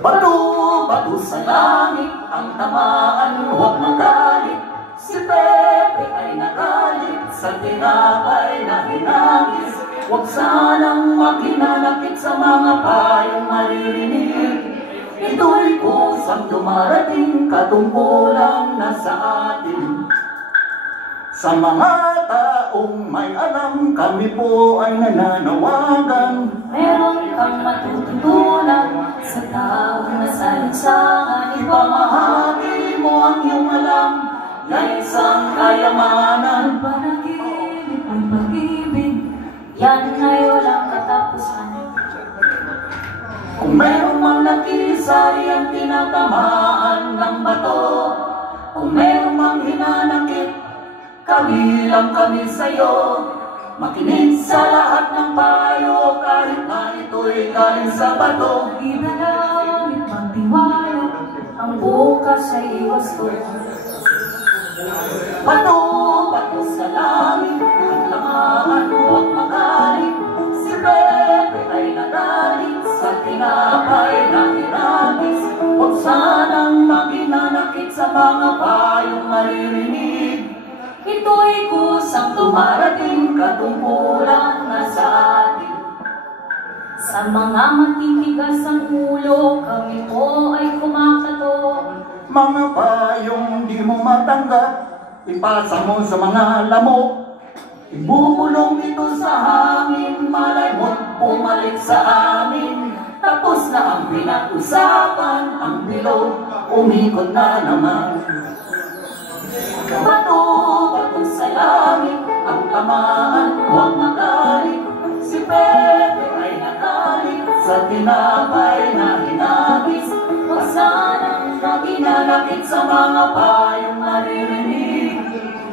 Bato, bato sa langit, ang tamaan, huwag magalit. Si Pepe ay nagalit, sa tinapay na hinagis. Huwag sanang makinanakit sa mga payong maririnig. Ito'y kusang dumarating, katungkulang na sa atin. Sa mga taong may alam, kami po ay nananawagan. Meron kang matututunan sa taong nasalansangan. Ipamahagi mo ang iyong alam na isang kayamanan. Panaginip ang pag-ibig, yan ay walang katapusan. Kung meron mang nakisay ang tinatamaan ng bato, kung meron mang hinanakit, kabilang kami sa'yo. Makinig sa lahat ng payo, kahit na ito'y galing sa bato. Ibalaw, magtiwala, ang bukas ay wasto. Bato, bato sa langit, ang tamaan, huwag magalit. Si Pepe ay nagalit, sa tinapay na hinagis. Huwag sanang makinanakit sa mga payong maririnig. Ito'y kusang Dumarating, katungkulang na sa atin. sa mga matitigas ang ulo, kami po ay kumakato. Mga payong di mo matanggap, ipasa mo sa mga lamok. Ibubulong ito sa hangin, malay mo't bumalik sa amin. Tapos na ang pinag-usapan, ang bilog umikot na naman. Bato, bato sa langit, ang tamaan, huwag magalit. Si Pepe ay nagalit, sa tinapay na hinagis. Huwag sanang makinanakit sa mga payong maririnig.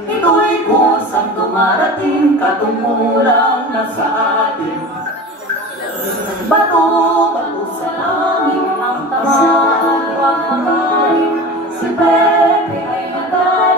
Ito'y kusang dumarating, katungkulang na sa atin. Bato, bato sa langit, Ang tamaan, huwag magalit. si Pepe ay nagalit.